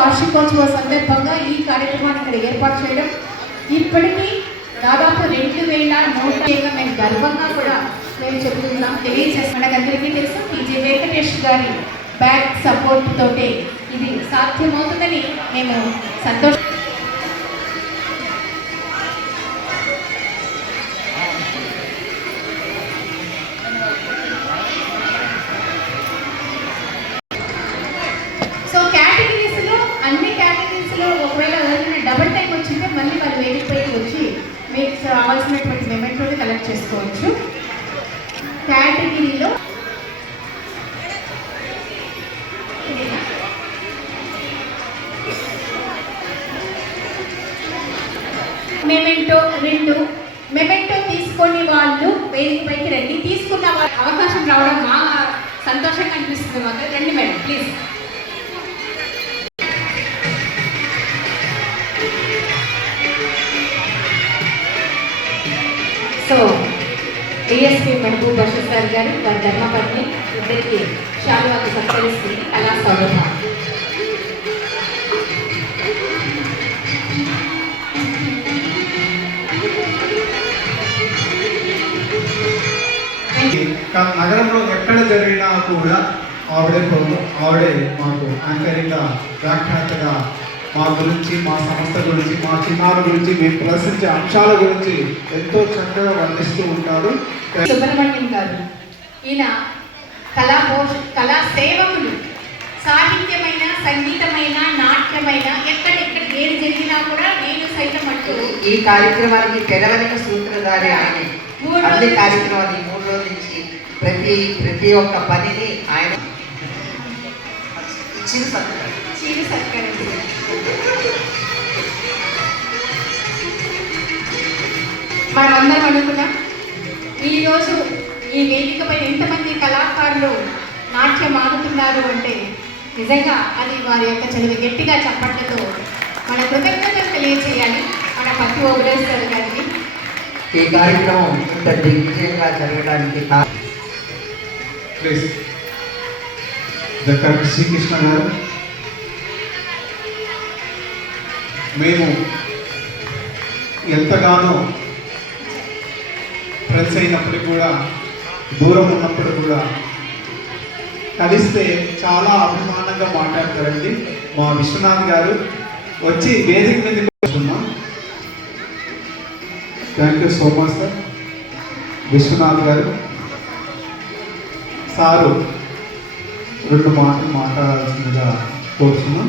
వార్షికోత్సవ సందర్భంగా ఈ కార్యక్రమాన్ని ఇక్కడ ఏర్పాటు చేయడం, ఇప్పటికీ దాదాపు 2100 మేము గర్వంగా కూడా మేము చెప్తున్నాం, తెలియజేస్తాం. మనకందరికీ తెలుసు టీజీ వెంకటేష్ గారి బ్యాక్ సపోర్ట్ తోటే ఇది సాధ్యమవుతుందని మేము సంతోషం. సో కేటగిరీస్లో అన్ని కేటగిరీస్లో ఒకవేళ ఎవరైనా డబుల్ టైం వచ్చింటే మళ్ళీ వాళ్ళు వేదికపైకి వచ్చి మీకు రావాల్సినటువంటి మెమెంటోని కలెక్ట్ చేసుకోవచ్చు. కేటగిరీలో మెమెంటో 2 మెమెంటో తీసుకొని వాళ్ళు వేదికపైకి రండి. తీసుకున్న వాళ్ళ అవకాశం రావడం మా సంతోషంగా అనిపిస్తుంది మాకు. రండి madam please. So DSP Mahboob Basheer sir గారు వారి ధర్మపత్ని ఇద్దరికి శాలువాకు సత్కరిస్తుంది కళా సౌరభ. నగరంలో ఎక్కడ జరిగినా కూడా ఆవిడే మాకు యాంకరింగ్గా వ్యాఖ్యాతగా మా గురించి, మా సంస్థ గురించి, మా చిన్నారుల గురించి, మేము ప్రదర్శించే అంశాల గురించి ఎంతో చక్కగా వర్ణిస్తూ ఉంటారు. సుబ్రహ్మణ్యం గారు ఈయన కళా సేవకులు. సాహిత్యమైన, సంగీతమైన, నాట్యమైన ఎక్కడెక్కడ ఏది జరిగినా కూడా నేను సైతం అంటూ ఈ కార్యక్రమానికి పెరవలిక సూత్రధారి ఆయన. అన్ని కార్యక్రమాన్ని 3 రోజుల నుంచి ప్రతి ఒక్క పనిని ఆయన చిరు సత్కారం. మనమందరం అనుకున్నాం ఈరోజు ఈ వేదికపై ఎంతమంది కళాకారులు నాట్యం ఆడుతున్నారు అంటే నిజంగా అది వారి యొక్క చదువు గట్టిగా చప్పట్లతో మన కృతజ్ఞతలు తెలియజేయాలి మన పత్తి ఓబులేశ్వర్ గారికి. ఈ కార్యక్రమం ఇంత దిగ్విజయంగా జరగడానికి డాక్టర్ శ్రీకృష్ణ గారు, మేము ఎంతగానో ఫ్రెండ్స్ అయినప్పుడు కూడా, దూరం ఉన్నప్పుడు కూడా కలిస్తే చాలా అభిమానంగా మాట్లాడతారండి. మా విశ్వనాథ్ గారు వచ్చి వేదిక మీద కూర్చున్నాం. Thank you so much sir. Vishwanath గారు సారు 2 మాటలు మాట్లాడాల్సిందిగా కోరుతున్నాం.